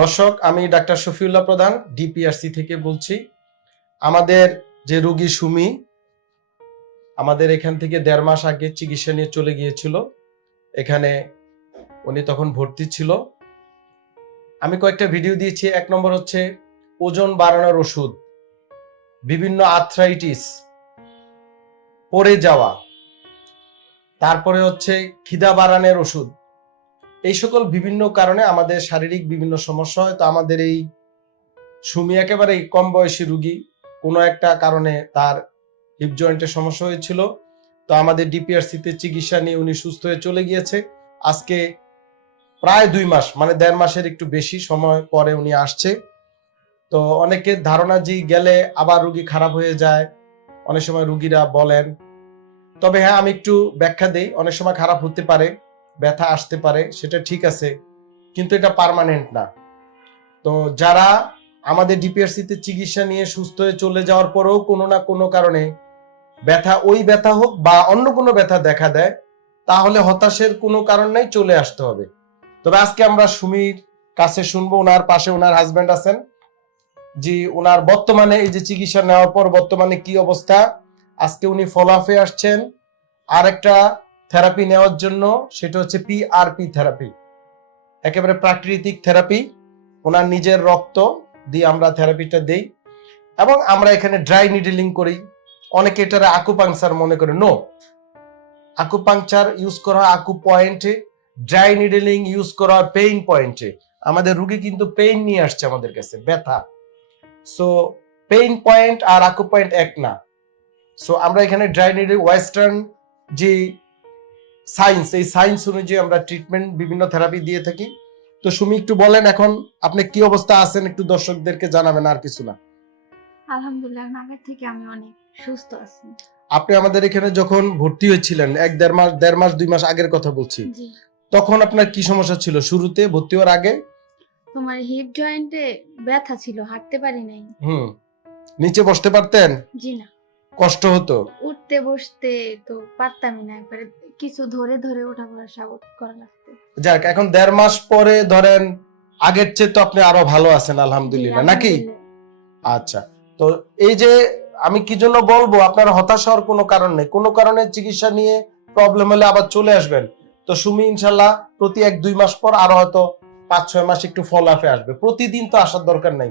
দর্শক, আমি ডাক্তার শফিউল্লাহ প্রধান ডিপিআরসি থেকে বলছি। আমাদের যে রুগী সুমি, আমাদের এখান থেকে দেড় মাস আগে চিকিৎসা নিয়ে চলে গিয়েছিল। এখানে উনি তখন ভর্তি ছিল। আমি কয়েকটা ভিডিও দিয়েছি। এক নম্বর হচ্ছে ওজন বাড়ানোর ওষুধ, বিভিন্ন আর্থ্রাইটিস পড়ে যাওয়া। তারপরে হচ্ছে খিদা বাড়ানোর ওষুধ। এই সকল বিভিন্ন কারণে আমাদের শারীরিক বিভিন্ন সমস্যা হয়। তো আমাদের এই সুমি একেবারে কম বয়সী রুগী, কোনো একটা কারণে তার হিপ জয়েন্টের সমস্যা হয়েছিল। তো আমাদের ডিপিআরসিতে চিকিৎসা নিয়ে উনি সুস্থ হয়ে চলে গিয়েছে। আজকে প্রায় দুই মাস মানে দেড় মাসের একটু বেশি সময় পরে উনি আসছে। তো অনেকের ধারণা যে গেলে আবার রুগী খারাপ হয়ে যায়, অনেক সময় রুগীরা বলেন। তবে হ্যাঁ আমি একটু ব্যাখ্যা দেই, অনেক সময় খারাপ হতে পারে। ব্যথা আসতে পারে, সেটা ঠিক আছে, কিন্তু এটা পার্মানেন্ট না। তো যারা আমাদের ডিপিআরসিতে চিকিৎসা নিয়ে সুস্থ হয়ে চলে যাওয়ার পরেও কোনো না কোনো কারণে ব্যথা ওই ব্যথা হোক বা অন্য কোনো ব্যথা দেখা দেয়, তাহলে হতাশের কোনো কারণ নাই, চলে আসতে হবে। তবে আজকে আমরা সুমির কাছে শুনব, ওনার পাশে ওনার হাজবেন্ড আছেন জি ওনার বর্তমানে এই যে চিকিৎসা নেওয়ার পর বর্তমানে কি অবস্থা, আজকে উনি ফলাফে আসছেন আর একটা থেরাপি নেওয়ার জন্য সেটা হচ্ছে পিআরপি থেরাপি। একেবারে প্রাকৃতিক থেরাপি। ওনার নিজের রক্ত দিয়ে আমরা থেরাপিটা দেই। এবং আমরা এখানে ড্রাই নিডলিং করি। অনেকে এটারে আকুপাংচার মনে করে। নো আকুপাংচার ইউজ করা আকু পয়েন্টে ড্রাই নিডলিং ইউজ করা হয় পেইন পয়েন্টে আমাদের রুগী কিন্তু পেইন নিয়ে আসছে আমাদের কাছে, ব্যথা। সো পেইন পয়েন্ট আর আকু পয়েন্ট এক না। সো আমরা এখানে ড্রাই নিডল ওয়েস্টার্ন যে সায়েন্স এই সায়েন্স অনুযায়ী আমরা ট্রিটমেন্ট বিভিন্ন থেরাপি দিয়ে থাকি। তো সুমি একটু বলেন এখন আপনি কি অবস্থা আছেন? একটু দর্শকদেরকে জানাবেন আর কিছু না। আলহামদুলিল্লাহ আগের থেকে আমি অনেক সুস্থ আছি। আপনি আমাদের এখানে যখন ভর্তি হয়েছিলেন এক দেড় মাস দেড় মাস দুই মাস আগের কথা বলছি তখন আপনার কি সমস্যা ছিল? শুরুতে ভর্তি হওয়ার আগে? তোমার হিপ জয়েন্টে ব্যথা ছিল হাঁটতে পারি নাই। হুম। নিচে বসতে পারতেন? জি না। কষ্ট হতো? উঠতে বসতে তো পারতামই না একবারে কিছু ধরে ধরে ওঠা পড়া সাবট করা লাগতো যাক এখন দেড় মাস পরে ধরেন আগের চেয়ে তো আপনি আরও ভালো আছেন আলহামদুলিল্লাহ নাকি? আচ্ছা তো এই যে আমি কি জন্য বলব আপনার হতাশ হওয়ার কোনো কারণ নেই। কোনো কারণে চিকিৎসা নিয়ে প্রবলেম হলে আবার চলে আসবেন। তো সুমি ইনশাল্লাহ প্রতি এক দুই মাস পর আরও হয়তো পাঁচ ছয় মাস একটু ফল আফে আসবে। প্রতিদিন তো আসার দরকার নাই।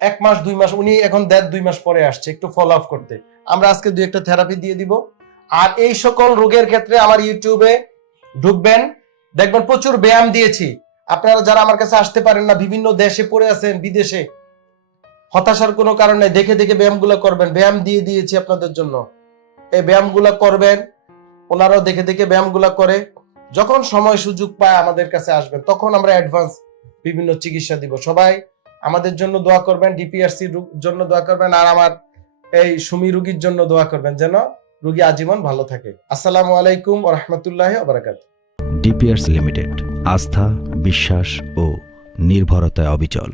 এক মাস দুই মাস উনি এখন দেড় দুই মাস পরে আসছে একটু ফলো আপ করতে। আমরা আজকে দুই একটা থেরাপি দিয়ে দিব। আর এই সকল রোগের ক্ষেত্রে আমার ইউটিউবে ঢুকবেন, দেখবেন প্রচুর ব্যায়াম দিয়েছি। আপনারা যারা আমার কাছে আসতে পারেন না, বিভিন্ন দেশে পড়ে আছেন, বিদেশে, হতাশার কোনো কারণে দেখে দেখে ব্যায়ামগুলো করবেন। ব্যায়াম দিয়ে দিয়েছি আপনাদের জন্য। এই ব্যায়ামগুলো করবেন, ওনারাও দেখে দেখে ব্যায়ামগুলো করে, যখন সময় সুযোগ পায় আমাদের কাছে আসবেন, তখন আমরা অ্যাডভান্স বিভিন্ন চিকিৎসা দিব। সবাই আমাদের জন্য দোয়া করবেন ডিপিআরসি জন্য দোয়া করবেন, আর আমার এই সুমি রুগীর জন্য দোয়া করবেন যেন রুগী আজীবন ভালো থাকে। আসসালামু আলাইকুম ও রহমতুল্লাহ ওয়া ডিপিআরস লিমিটেড, আস্থা, বিশ্বাস ও নির্ভরতায় অবিচল।